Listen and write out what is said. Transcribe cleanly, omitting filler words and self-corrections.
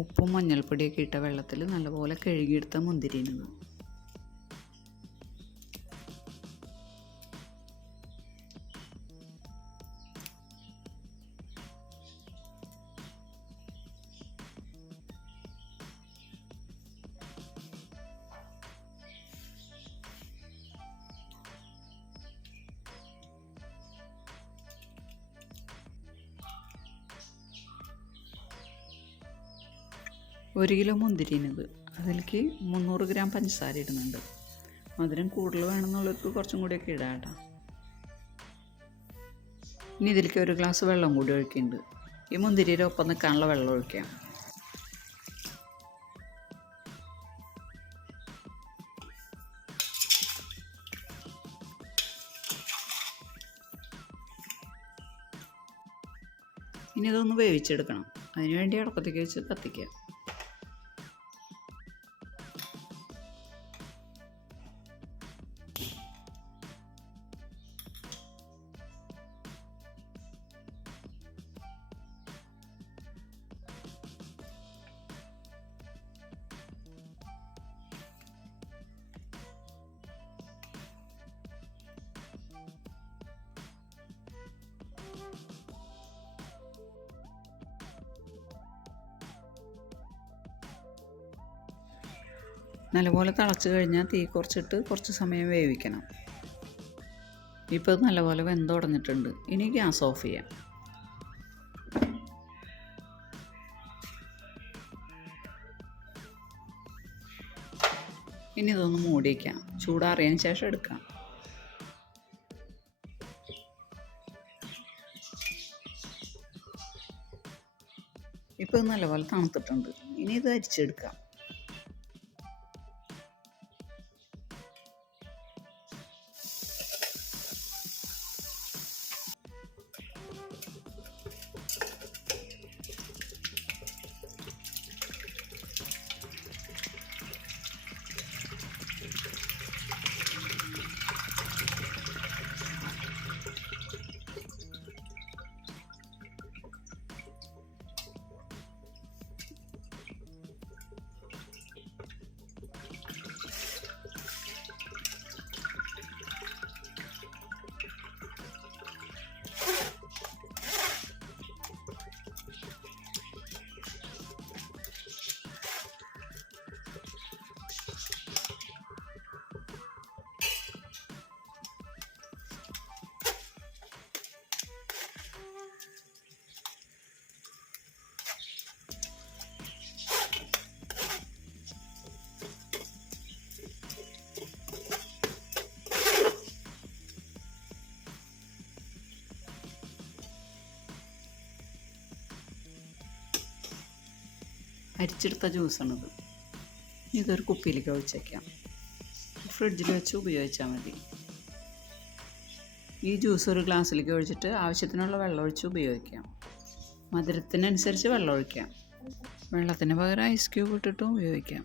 ഉപ്പും മഞ്ഞൾപ്പൊടിയൊക്കെ ഇട്ട വെള്ളത്തിൽ നല്ലപോലെ കഴുകിയെടുത്ത മുന്തിരിയാണ്. ഒരു കിലോ മുന്തിരിയാണിത്. അതിലേക്ക് 300 ഗ്രാം പഞ്ചസാര ഇടുന്നുണ്ട്. മധുരം കൂടുതൽ വേണമെന്നുള്ളവർക്ക് കുറച്ചും കൂടിയൊക്കെ ഇടാം കേട്ടോ. ഇനി ഇതിലേക്ക് 1 ഗ്ലാസ് വെള്ളം കൂടി ഒഴിക്കുന്നുണ്ട്. ഈ മുന്തിരിയുടെ ഒപ്പം നിൽക്കാനുള്ള വെള്ളം ഒഴിക്കാം. ഇനി ഇതൊന്ന് വേവിച്ചെടുക്കണം. അതിനുവേണ്ടി അടുപ്പത്തേക്ക് വെച്ച് കത്തിക്കുക. നല്ലപോലെ തിളച്ച് കഴിഞ്ഞാൽ തീ കുറച്ചിട്ട് കുറച്ച് സമയം വേവിക്കണം. ഇപ്പോൾ നല്ലപോലെ വെന്തുടഞ്ഞിട്ടുണ്ട്. ഇനി ഗ്യാസ് ഓഫ് ചെയ്യാം. ഇനി ഇതൊന്ന് മൂടി വയ്ക്കാം. ചൂടാറിയതിന് ശേഷം എടുക്കാം. ഇപ്പോൾ ഇത് നല്ലപോലെ തണുത്തിട്ടുണ്ട്. ഇനി ഇത് അരിച്ചെടുക്കാം. അരിച്ചെടുത്ത ജ്യൂസാണിത്. ഇതൊരു കുപ്പിയിലേക്ക് ഒഴിച്ചേക്കാം. ഫ്രിഡ്ജിൽ വെച്ച് ഉപയോഗിച്ചാൽ മതി. ഈ ജ്യൂസ് ഒരു ഗ്ലാസ്സിലേക്ക് ഒഴിച്ചിട്ട് ആവശ്യത്തിനുള്ള വെള്ളം ഒഴിച്ച് ഉപയോഗിക്കാം. മധുരത്തിനനുസരിച്ച് വെള്ളം ഒഴിക്കാം. വെള്ളത്തിന് പകരം ഐസ് ക്യൂബ് ഇട്ടിട്ടും ഉപയോഗിക്കാം.